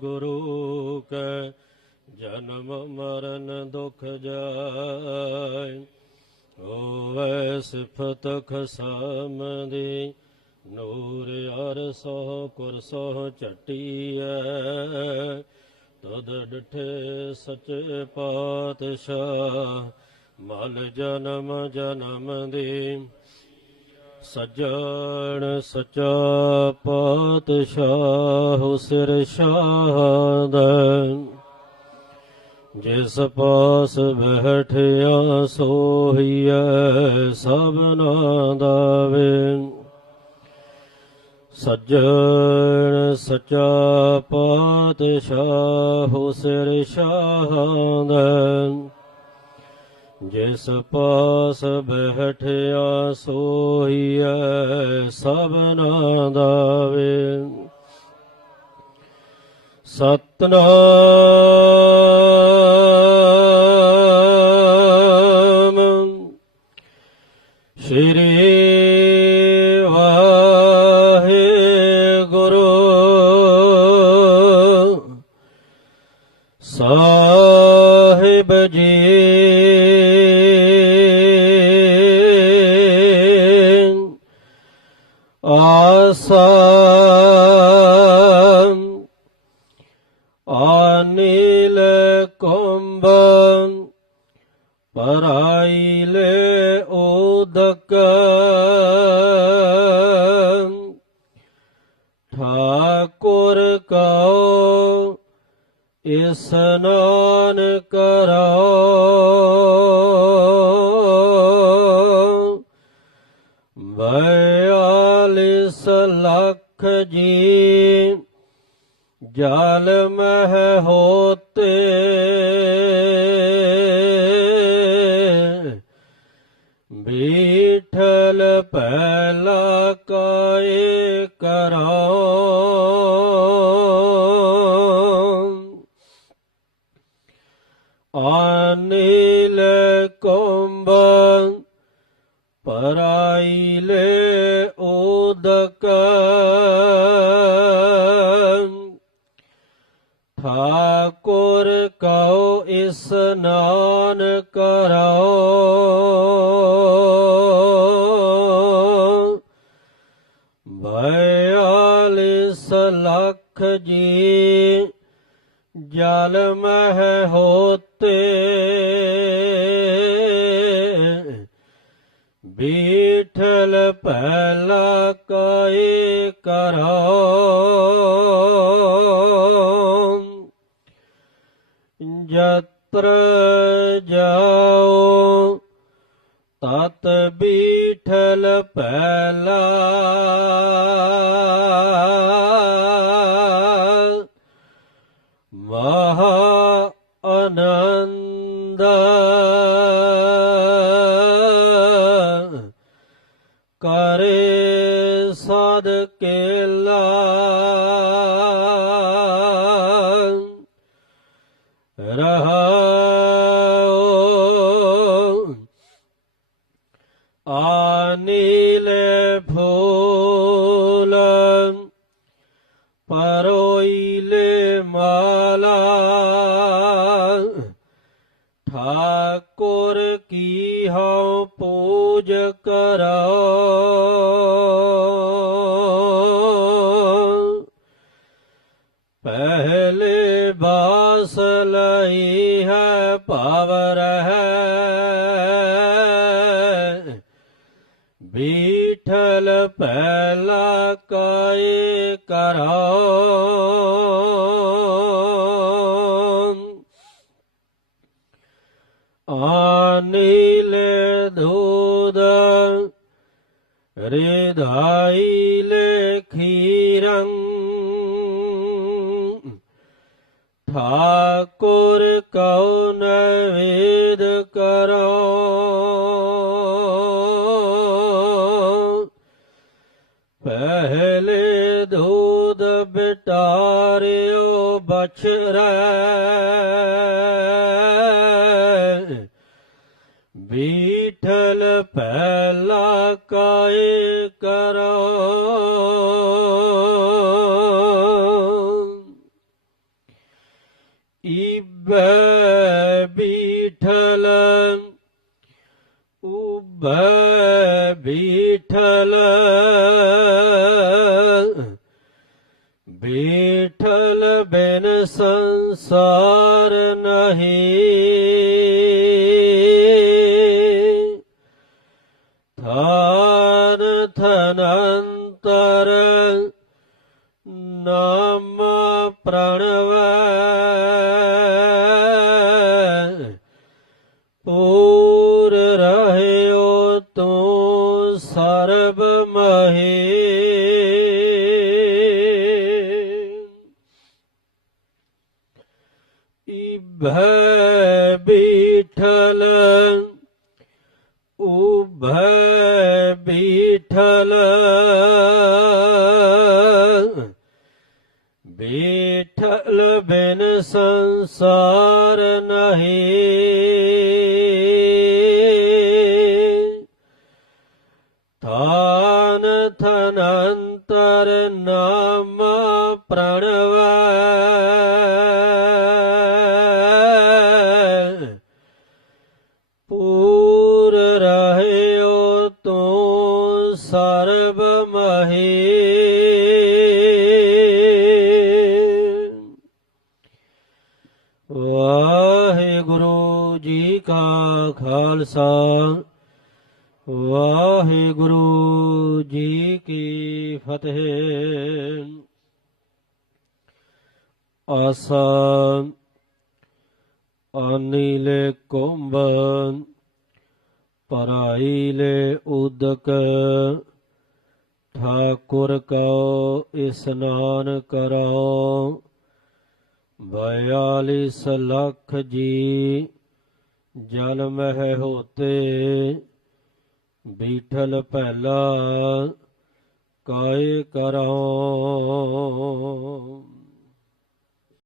ਗੁਰੂ ਕੈ, ਜਨਮ ਮਰਨ ਦੁਖ ਜਾਇ ਹੋਵੈ ਸਿਫਤ ਖਸਮ ਦੀ ਨੂਰ ਅਰਸੋ ਕੁਰਸੋ ਚਟੀਐ ਤਦ ਡਠੇ ਸਚੇ ਪਾਤਸ਼ਾਹ, ਮਲ ਜਨਮ ਜਨਮ ਦੀ। ਸੱਜਣ ਸਚਾ ਪਾਤਸ਼ਾਹ ਸਿਰ ਸ਼ਾਹਦ ਜਿਸ ਪਾਸ ਬੈਠਿਆ ਸੋਹੀਐ ਸਭਨਾ ਦਾਵੇ ਸੱਜਣ ਸਚਾ ਪਾਤਸ਼ਾਹ ਸਿਰ ਸ਼ਾਹਦ ਜਿਸ ਪਾਸ ਬੈਠਿਆ ਸੋਹੀਐ ਸਭਨਾ ਦਾਵੇ। ਸਤਨਾਮ। ਸ਼੍ਰੀ ਆਸਾ ਅਨਿਲ ਕੁੰਭ ਪਰਾਈਲੇ ਉਦਕ। ਠਾਕੁਰ ਕਉ ਇਸਨਾਨ ਕਰੋ ਲੱਖ ਜੀ ਜਲ ਮਹਿ ਹੋਤੇ ਬੀਠਲ ਪਹਿਲਾ ਕਾਏ ਕਰਾਓ ਅਨਿਲ ਕੁੰਭ ਪਰਾਈਲੇ ਉਦਕ ਠਾਕੁਰ ਕਉ ਇਸਨਾਨ ਕਰਾਓ ਬਯਾਲਿਸ ਲੱਖ ਜੀ ਜਲ ਮਹਿ ਹੋਤੇ। ਬੀਠਲ ਪਹਿਲਾ ਕਾਏ ਕਰਾਓ ਜਤਰ ਜਾਓ ਤਤ ਬੀਠਲ ਪਹਿਲਾ ਕਰੇ ਸਾਧ ਕੇਲਾ। ਰਹਾਉ ਆਨੀਲੇ ਫੂਲ ਪਰੋਈਲੇ ਮਾਲਾ। ਹਉ ਪੂਜ ਕਰੋ। ਪਹਿਲੇ ਬਾਸ ਲਈ ਹੈ ਭਵ ਰਹਿ ਬੀਠਲ ਪਹਿਲਾ ਕਾਏ ਕਰੋ। ਆਨੀਲੇ ਧੂਦ ਰਿਧਾਈਲੇ ਖੀਰੰ ਠਾਕੁਰ ਕਉ ਨਵੇਦ ਕਰੋ। ਪਹਿਲੇ ਧੂਦ ਬਿਟਾਰਿਓ ਬਛਰੈ। ਬੀਠਲ ਪਹਿਲਾ ਕਾਏ ਕਰੋ। ਈਬੈ ਬੀਠਲ ਉਬੈ ਬੀਠਲ ਬੀਠਲ ਬਿਨ ਸੰਸਾਰ ਨਹੀਂ। ਨਾਮ ਪ੍ਰਣਵ। ਪੂਰ ਰਹਿਓ ਤੂੰ ਸਰਬ ਮਹੇ। ਇਭੈ ਬੀਠਲ ਉਭੈ ਬੀਠਲ। ਬੀਠਲ ਬਿਨ ਸੰਸਾਰ ਨਹੀਂ। ਥਾਨ ਥਨੰਤਰ ਨਾਮ ਪ੍ਰਣਵ। ਪੂਰ ਰਹਿਓ ਤੂੰ ਸਰਬ ਮਹੇ। ਖਾਲਸਾ। ਵਾਹਿਗੁਰੂ ਜੀ ਕੀ ਫਤਿਹ। ਆਸਾ ਅਨਿਲੇ ਕੁੰਭ, ਪਰਾਈ ਲੈ ਉਦਕ। ਠਾਕੁਰ ਕਉ ਇਸਨਾਨ ਕਰੋ ਬਯਾਲੀਸ ਲੱਖ ਜੀ ਜਲ ਮਹਿ ਹੋਤੇ ਬੀਠਲ ਪਹਿਲਾ ਕਾਏ ਕਰਾਂ।